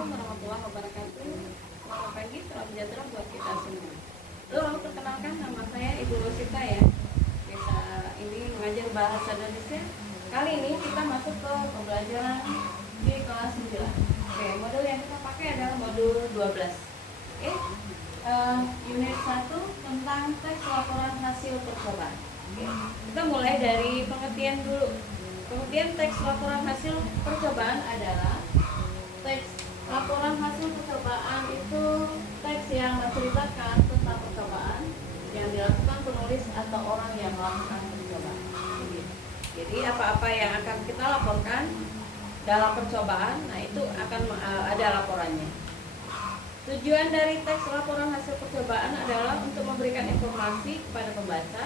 Assalamualaikum warahmatullahi wabarakatuh. Selamat pagi, salam sejahtera buat kita semua. Lalu perkenalkan, nama saya Ibu Rosita ya. Kita ini mengajar bahasa Indonesia. Kali ini kita masuk ke pembelajaran di kelas 9. Oke, modul yang kita pakai adalah modul 12. Oke, unit 1 tentang teks laporan hasil percobaan. Oke, kita mulai dari pengertian dulu. Kemudian teks laporan hasil percobaan adalah teks laporan hasil percobaan itu teks yang menceritakan tentang percobaan yang dilakukan penulis atau orang yang melakukan percobaan. Jadi apa-apa yang akan kita laporkan dalam percobaan, nah itu akan ada laporannya. Tujuan dari teks laporan hasil percobaan adalah untuk memberikan informasi kepada pembaca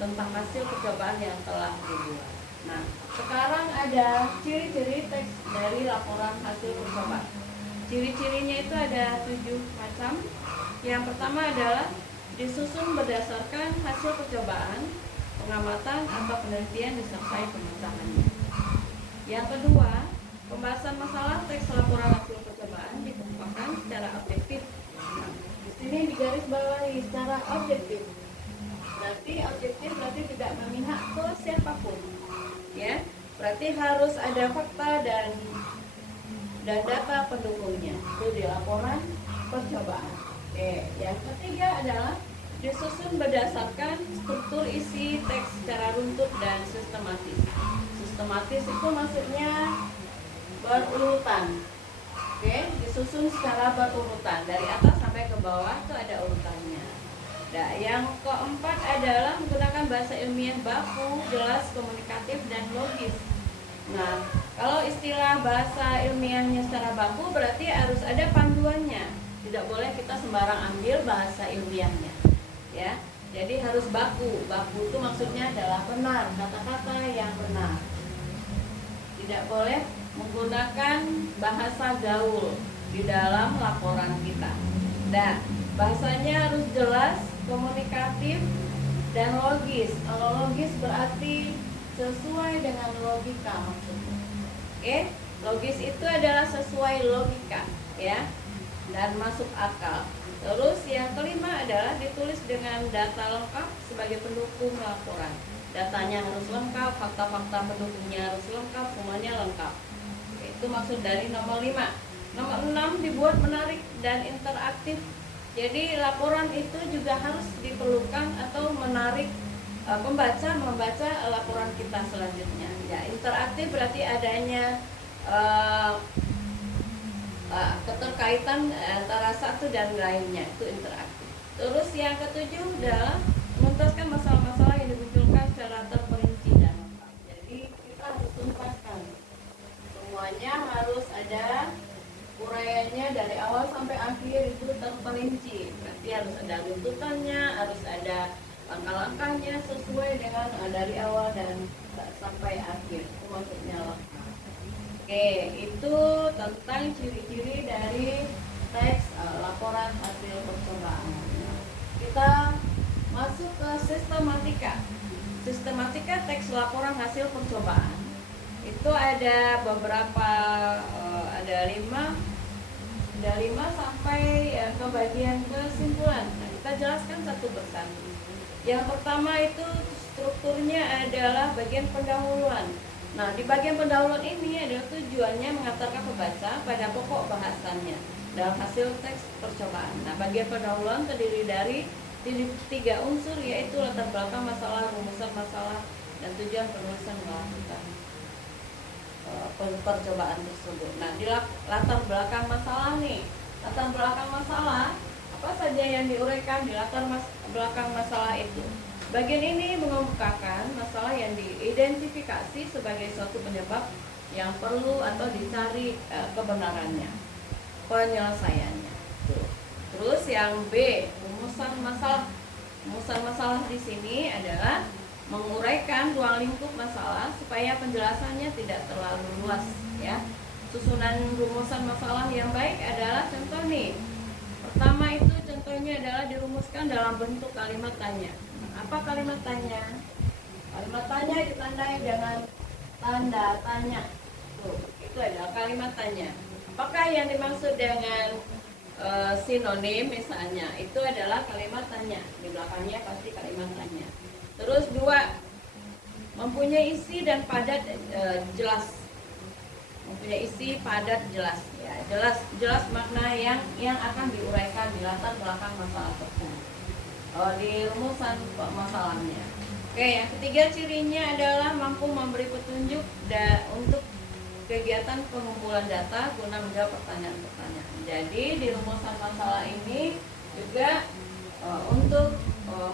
tentang hasil percobaan yang telah dibuat. Nah, sekarang ada ciri-ciri teks dari laporan hasil percobaan. Ciri-cirinya itu ada 7 macam. Yang pertama adalah disusun berdasarkan hasil percobaan, pengamatan atau penelitian disertai pemecahannya. Yang kedua, pembahasan masalah teks laporan hasil percobaan dikemukakan secara objektif. Nah, di sini digarisbawahi secara objektif. Berarti objektif berarti tidak memihak ke siapapun. Ya, berarti harus ada fakta dan data pendukungnya itu di laporan percobaan. Oke, yang ketiga adalah disusun berdasarkan struktur isi teks secara runtut dan sistematis. Sistematis itu maksudnya berurutan. Oke, disusun secara berurutan dari atas sampai ke bawah itu ada urutannya. Nah, yang keempat adalah menggunakan bahasa ilmiah baku, jelas, komunikatif, dan logis. Nah, kalau istilah bahasa ilmiahnya secara baku berarti harus ada panduannya. Tidak boleh kita sembarang ambil bahasa ilmiahnya. Ya, jadi harus baku. Baku itu maksudnya adalah benar, kata-kata yang benar. Tidak boleh menggunakan bahasa gaul di dalam laporan kita. Nah, bahasanya harus jelas, komunikatif, dan logis. Kalau logis berarti sesuai dengan logika maksudnya. Oke, logis itu adalah sesuai logika, ya, dan masuk akal. Terus yang kelima adalah ditulis dengan data lengkap sebagai pendukung laporan. Datanya harus lengkap, fakta-fakta pendukungnya harus lengkap, semuanya lengkap. Itu maksud dari nomor 5. Nomor 6 dibuat menarik dan interaktif. Jadi laporan itu juga harus diperlukan atau menarik pembaca membaca laporan kita selanjutnya. Ya, interaktif berarti adanya keterkaitan antara satu dan lainnya, itu interaktif. Terus yang ketujuh adalah menuntaskan masalah-masalah yang dimunculkan secara terperinci dan lengkap. Jadi kita harus tuntaskan semuanya, harus ada uraiannya dari awal sampai akhir itu terperinci. Berarti harus ada runtutannya, harus ada langkah-langkahnya sesuai dengan dari awal dan sampai akhir. Itu maksudnya lengkap. Oke, itu tentang ciri-ciri dari teks laporan hasil percobaan. Kita masuk ke sistematika. Sistematika teks laporan hasil percobaan. Itu ada beberapa, ada 5 sampai ke bagian kesimpulan. Nah, kita jelaskan satu persatu. Yang pertama itu strukturnya adalah bagian pendahuluan. Nah, di bagian pendahuluan ini adalah tujuannya mengantarkan pembaca pada pokok bahasannya dalam hasil teks percobaan. Nah, bagian pendahuluan terdiri dari 3 unsur, yaitu latar belakang masalah, rumusan masalah, dan tujuan penulisan melakukan percobaan tersebut. Nah, di latar belakang masalah nih, latar belakang masalah apa saja yang diuraikan di latar belakang masalah itu. Bagian ini mengemukakan masalah yang diidentifikasi sebagai suatu penyebab yang perlu atau dicari kebenarannya, penyelesaiannya. Terus yang B, rumusan masalah. Rumusan masalah di sini adalah menguraikan ruang lingkup masalah supaya penjelasannya tidak terlalu luas, ya. Susunan rumusan masalah yang baik adalah contoh nih. Pertama itu contohnya adalah dirumuskan dalam bentuk kalimat tanya. Nah, apa kalimat tanya? Kalimat tanya ditandai dengan tanda tanya. Tuh, itu adalah kalimat tanya. Apakah yang dimaksud dengan sinonim misalnya itu adalah kalimat tanya, di belakangnya pasti kalimat tanya. Terus dua, mempunyai isi dan padat jelas, mempunyai isi padat jelas ya, jelas makna yang akan diuraikan di latar belakang masalah tersebut, di rumusan masalahnya. Oke, yang ketiga cirinya adalah mampu memberi petunjuk untuk kegiatan pengumpulan data guna menjawab pertanyaan-pertanyaan. Jadi di rumusan masalah ini juga untuk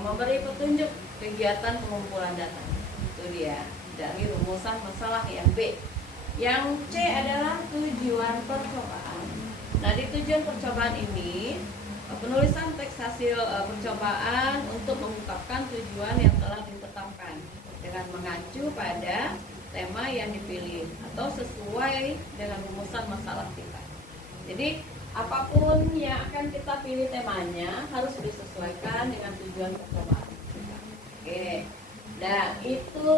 memberi petunjuk kegiatan pengumpulan data. Itu dia dari rumusan masalah yang B. Yang C adalah tujuan percobaan. Nah, di tujuan percobaan ini penulisan teks hasil percobaan untuk mengungkapkan tujuan yang telah ditetapkan dengan mengacu pada tema yang dipilih atau sesuai dengan rumusan masalah kita. Jadi apapun yang akan kita pilih temanya harus disesuaikan dengan tujuan percobaan. Oke. Nah, itu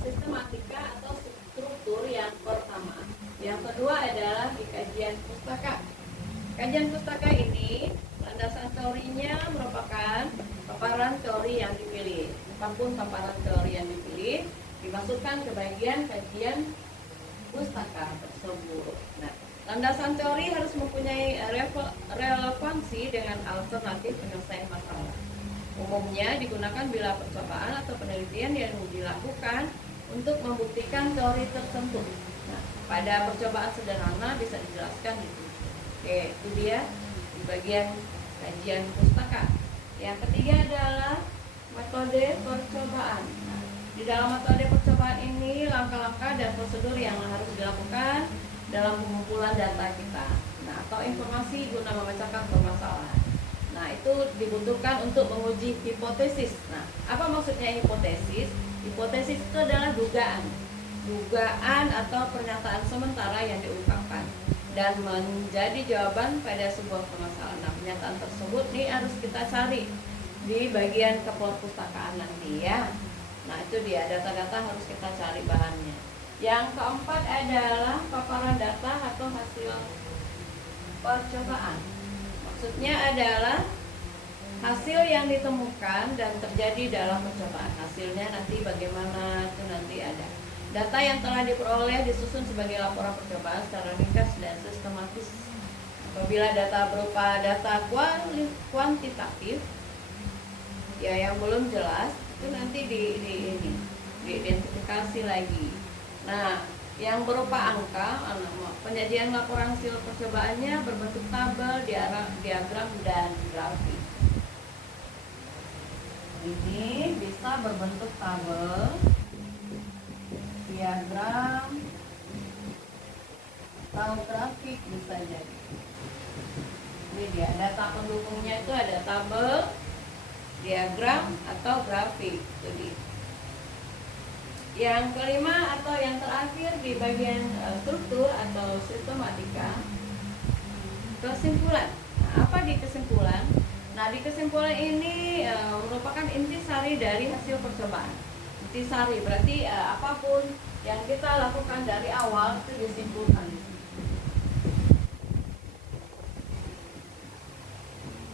sistematika atau struktur yang pertama. Yang kedua adalah di kajian pustaka. Kajian pustaka ini landasan teorinya merupakan paparan teori yang dipilih. Apapun paparan teori yang dipilih dimasukkan ke bagian kajian pustaka tersebut. Nah, landasan teori harus mempunyai relevansi dengan alternatif penyelesaian masalah. Umumnya digunakan bila percobaan atau penelitian yang dilakukan untuk membuktikan teori tertentu. Nah, pada percobaan sederhana bisa dijelaskan gitu. Oke, itu dia di bagian kajian pustaka. Yang ketiga adalah metode percobaan. Nah, di dalam metode percobaan ini langkah-langkah dan prosedur yang harus dilakukan dalam pengumpulan data kita. Nah, atau informasi guna memecahkan permasalahan. Nah, itu dibutuhkan untuk menguji hipotesis. Nah, apa maksudnya hipotesis? Hipotesis itu adalah dugaan atau pernyataan sementara yang diungkapkan dan menjadi jawaban pada sebuah permasalahan. Nah, pernyataan tersebut nih harus kita cari di bagian keperpustakaan nanti ya. Nah, itu dia data-data harus kita cari bahannya. Yang keempat adalah paparan data atau hasil percobaan. Maksudnya adalah hasil yang ditemukan dan terjadi dalam percobaan. Hasilnya nanti bagaimana itu nanti ada. Data yang telah diperoleh disusun sebagai laporan percobaan secara ringkas dan sistematis. Apabila data berupa data kuantitatif ya yang belum jelas, itu nanti diidentifikasi lagi. Nah, yang berupa angka, penyajian laporan hasil percobaannya berbentuk tabel, diagram, dan grafik. Ini bisa berbentuk tabel, diagram, atau grafik bisa jadi. Ini dia data pendukungnya itu ada tabel, diagram, atau grafik. Jadi yang kelima atau yang terakhir di bagian struktur atau sistematika, kesimpulan. Nah, apa di kesimpulan? Nah, di kesimpulan ini merupakan intisari dari hasil percobaan. Intisari berarti apapun yang kita lakukan dari awal itu disimpulkan.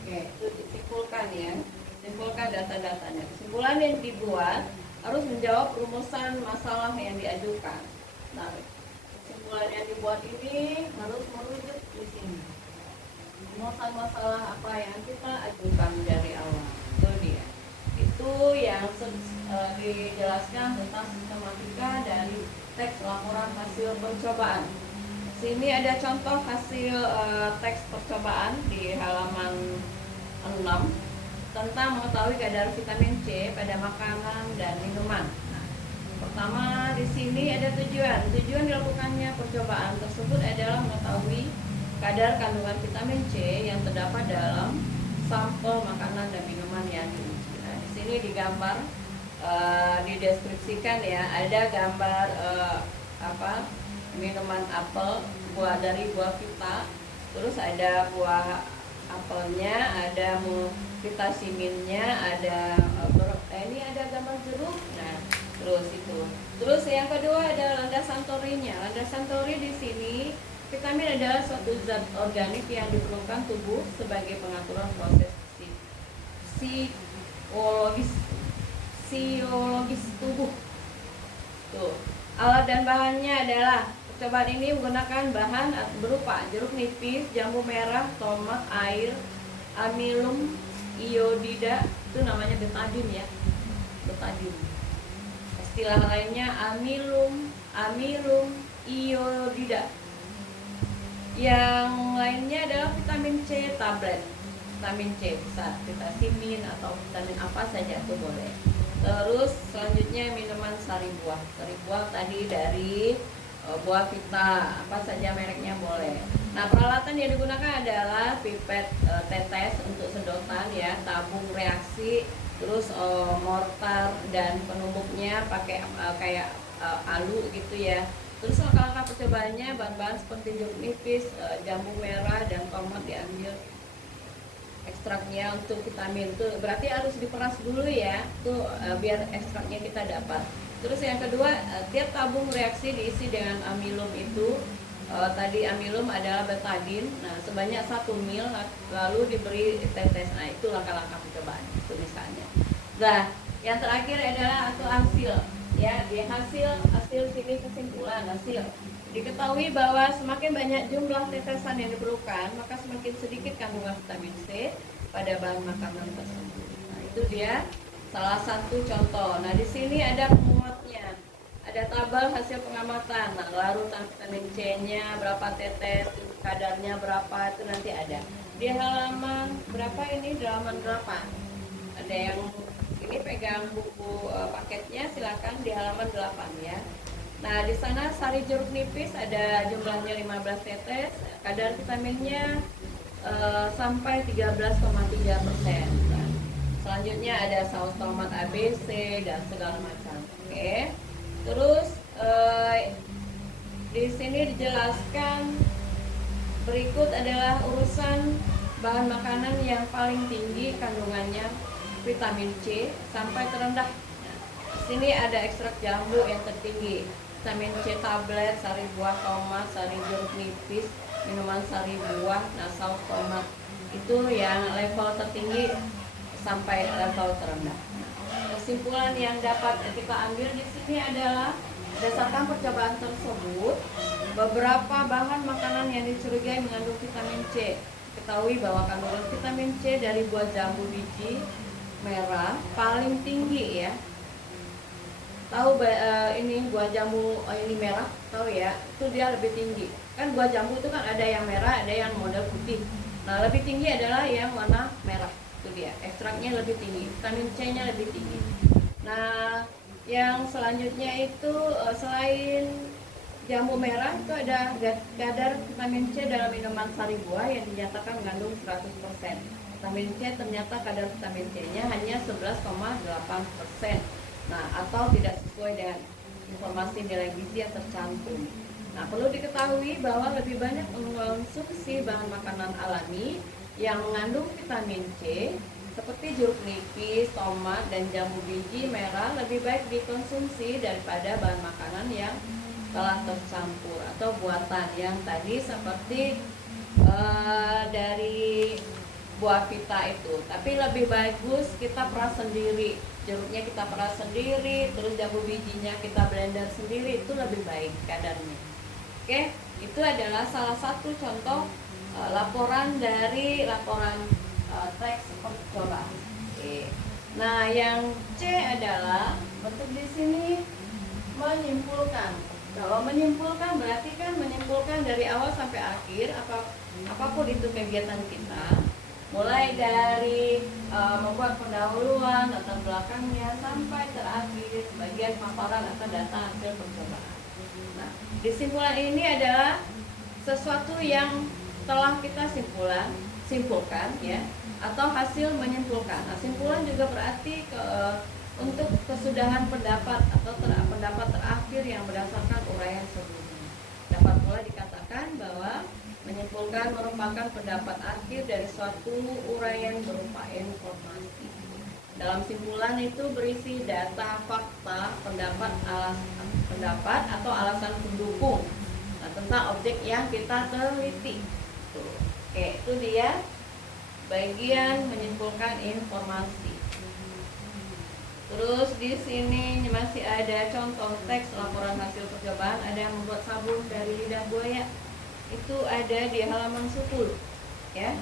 Oke, itu disimpulkan ya. Simpulkan data-datanya. Kesimpulan yang dibuat harus menjawab rumusan masalah yang diajukan. Nah, kesimpulan yang dibuat ini harus merujuk di sini. Rumusan masalah apa yang kita ajukan dari awal. Itu dia. Itu yang dijelaskan tentang sistematika dari teks laporan hasil percobaan. Sini ada contoh hasil teks percobaan di halaman 6 tentang mengetahui kadar vitamin C pada makanan dan minuman. Nah, pertama di sini ada tujuan. Tujuan dilakukannya percobaan tersebut adalah mengetahui kadar kandungan vitamin C yang terdapat dalam sampel makanan dan minuman yang diuji. Nah, di sini digambar, dideskripsikan ya. Ada gambar minuman apel, buah dari buah vita. Terus ada buah apelnya, ada vitaminnya, ada ini ada gambar jeruk. Nah, terus itu. Terus yang kedua ada landasan teorinya. Landasan teori di sini Vitamin adalah suatu zat organik yang diperlukan tubuh sebagai pengaturan proses psikologis fisiologis tubuh. Tuh. Alat dan bahannya adalah, percobaan ini menggunakan bahan berupa jeruk nipis, jambu merah, tomat, air, amilum iodida, itu namanya betadin ya, betadin. Istilah lainnya amilum iodida. Yang lainnya adalah vitamin C tablet. Vitamin C bisa vitamin atau vitamin apa saja itu boleh. Terus selanjutnya minuman sari buah. Sari buah tadi dari buah vita, apa saja mereknya boleh. Nah, peralatan yang digunakan adalah pipet tetes untuk sedotan ya, tabung reaksi, terus mortar dan penumbuknya pakai kayak alu gitu ya. Terus langkah-langkah percobaannya, bahan-bahan seperti jeruk nipis, jambu merah dan tomat diambil ekstraknya untuk vitamin. Tuh berarti harus diperas dulu ya, tuh biar ekstraknya kita dapat. Terus yang kedua, tiap tabung reaksi diisi dengan amilum itu. Tadi amilum adalah betadin. Nah, sebanyak 1 ml lalu diberi tetes. Nah, itu langkah-langkah percobaan tulisannya. Nah, yang terakhir adalah atau hasil. Ya, di hasil sini kesimpulan hasil. Diketahui bahwa semakin banyak jumlah tetesan yang diperlukan, maka semakin sedikit kandungan vitamin C pada bahan makanan tersebut. Nah, itu dia salah satu contoh. Nah, di sini ada penguatnya. Ada tabel hasil pengamatan. Nah, larutan vitamin C-nya berapa tetes, kadarnya berapa, itu nanti ada. Di halaman berapa ini? Di halaman 8. Ada yang ini pegang buku paketnya, silakan di halaman 8 ya. Nah, di sana sari jeruk nipis ada jumlahnya 15 tetes, kadar vitaminnya sampai 13,3%. Nah, selanjutnya ada saus tomat ABC dan segala macam. Oke. Terus di sini dijelaskan berikut adalah urusan bahan makanan yang paling tinggi kandungannya vitamin C sampai terendah. Nah, di sini ada ekstrak jambu yang tertinggi. Vitamin C tablet, sari buah tomat, sari jeruk nipis, minuman sari buah, nah saus tomat itu yang level tertinggi sampai level terendah. Kesimpulan yang dapat kita ambil di sini adalah berdasarkan percobaan tersebut, beberapa bahan makanan yang dicurigai mengandung vitamin C. Ketahui bahwa kandungan vitamin C dari buah jambu biji merah paling tinggi ya. Tahu ini buah jambu ini merah, tahu ya, itu dia lebih tinggi. Kan buah jambu itu kan ada yang merah, ada yang model putih. Nah, lebih tinggi adalah yang warna merah. Itu dia, ekstraknya lebih tinggi, vitamin C-nya lebih tinggi. Nah, yang selanjutnya itu selain jambu merah itu ada kadar vitamin C dalam minuman sari buah yang dinyatakan mengandung 100%. Vitamin C ternyata kadar vitamin C-nya hanya 11,8%. Nah, atau tidak sesuai dengan informasi nilai gizi yang tercantum. Nah, perlu diketahui bahwa lebih banyak mengonsumsi bahan makanan alami yang mengandung vitamin C seperti jeruk nipis, tomat, dan jambu biji merah lebih baik dikonsumsi daripada bahan makanan yang telah tercampur atau buatan yang tadi seperti dari buah vita itu. Tapi lebih bagus kita peras sendiri, jeruknya kita peras sendiri, terus jambu bijinya kita blender sendiri, itu lebih baik kadarnya. Oke, itu adalah salah satu contoh laporan dari laporan teks percobaan. Oke. Nah, yang C adalah bentuk di sini menyimpulkan. Kalau menyimpulkan berarti kan menyimpulkan dari awal sampai akhir apapun itu kegiatan kita. Mulai dari membuat pendahuluan, latar belakangnya, sampai terakhir bagian paparan atau data hasil percobaan. Nah, kesimpulan ini adalah sesuatu yang telah kita simpulkan ya, atau hasil menyimpulkan. Nah, simpulan juga berarti untuk kesudahan pendapat atau pendapat terakhir yang berdasarkan uraian sebelumnya. Dapat pula dikatakan bahwa menyimpulkan merupakan pendapat akhir dari suatu uraian berupa informasi. Dalam simpulan itu berisi data, fakta, pendapat atau alasan pendukung. Nah, tentang objek yang kita teliti. Tuh. Oke, itu dia bagian menyimpulkan informasi. Terus di sini masih ada contoh teks laporan hasil percobaan. Ada yang membuat sabun dari lidah buaya. Itu ada di halaman 10, ya.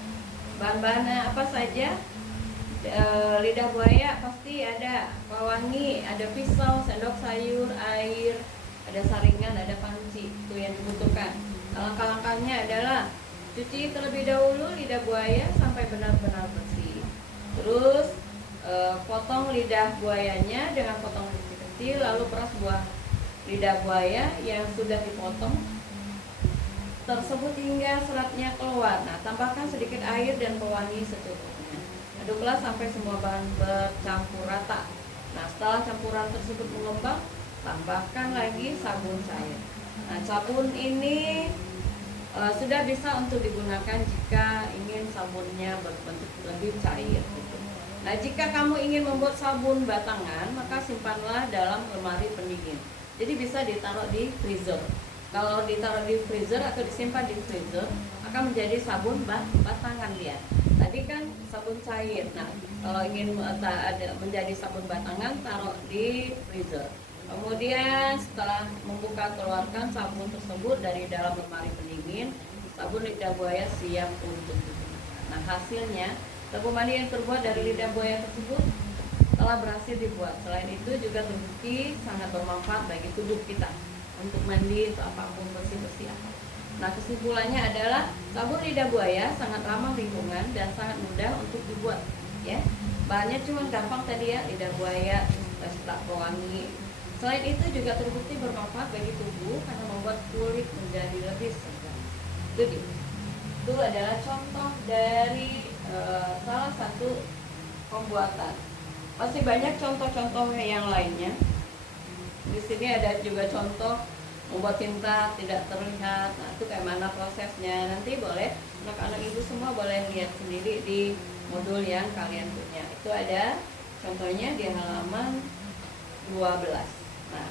Bahan-bahannya apa saja? Lidah buaya pasti ada pewangi, ada pisau, sendok sayur, air, ada saringan, ada panci. Itu yang dibutuhkan. Langkah-langkahnya adalah cuci terlebih dahulu lidah buaya sampai benar-benar bersih. Terus potong lidah buayanya dengan potongan kecil-kecil, lalu peras buah lidah buaya yang sudah dipotong tersebut hingga seratnya keluar. Nah, tambahkan sedikit air dan pewangi secukupnya. Aduklah sampai semua bahan bercampur rata. Nah, setelah campuran tersebut mengembang, tambahkan lagi sabun cair. Nah, sabun ini sudah bisa untuk digunakan jika ingin sabunnya berbentuk lebih cair. Nah, jika kamu ingin membuat sabun batangan, maka simpanlah dalam lemari pendingin. Jadi bisa ditaruh di freezer. Kalau ditaruh di freezer atau disimpan di freezer, akan menjadi sabun batangan dia. Tadi kan sabun cair. Nah, kalau ingin menjadi sabun batangan, taruh di freezer. Kemudian setelah membuka, keluarkan sabun tersebut dari dalam lemari pendingin. Sabun lidah buaya siap untuk digunakan. Nah, hasilnya sabun mandi yang terbuat dari lidah buaya tersebut telah berhasil dibuat. Selain itu juga terbukti sangat bermanfaat bagi tubuh kita untuk mandi atau apapun bersih-bersih apa. Nah, kesimpulannya adalah sabun lidah buaya sangat ramah lingkungan dan sangat mudah untuk dibuat, ya. Bahannya cuma gampang tadi ya, lidah buaya, extra pewangi. Selain itu juga terbukti bermanfaat bagi tubuh karena membuat kulit menjadi lebih segar. Itu adalah contoh dari salah satu pembuatan. Masih banyak contoh-contoh yang lainnya. Di sini ada juga contoh membuat tinta tidak terlihat. Nah, itu kayak mana prosesnya. Nanti boleh anak-anak ibu semua boleh lihat sendiri di modul yang kalian punya. Itu ada contohnya di halaman 12. Nah,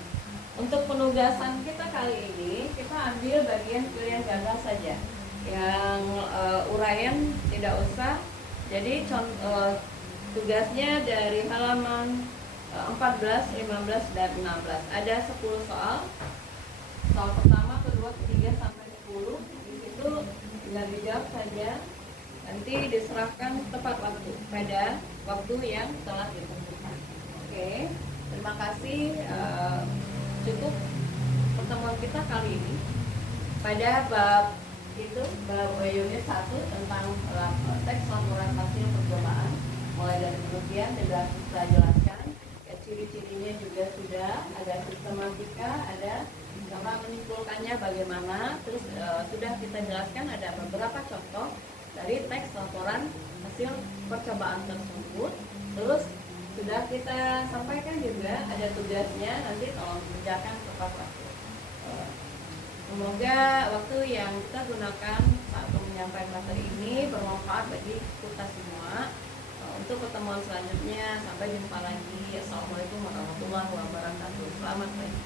untuk penugasan kita kali ini, kita ambil bagian pilihan ganda saja. Yang uraian tidak usah. Jadi tugasnya dari halaman 14, 15, dan 16. Ada 10 soal. Soal pertama, kedua, ketiga, sampai 10. Di situ tinggal dijawab saja. Nanti diserahkan tepat waktu pada waktu yang telah ditentukan. Oke, terima kasih. Cukup pertemuan kita kali ini pada bab unit 1 tentang teks laporan hasil percobaan. Mulai dari penelitian sudah kita jelaskan, ya, ciri-cirinya juga sudah ada, sistematika ada, sama menyimpulkannya bagaimana. Terus sudah kita jelaskan ada beberapa contoh dari teks laporan hasil percobaan tersebut. Terus sudah kita sampaikan juga ada tugasnya, nanti tolong kerjakan tepat waktu. Semoga waktu yang kita gunakan saat menyampaikan materi ini bermanfaat bagi kita semua. Untuk pertemuan selanjutnya, sampai jumpa lagi. Assalamualaikum warahmatullahi wabarakatuh. Selamat pagi.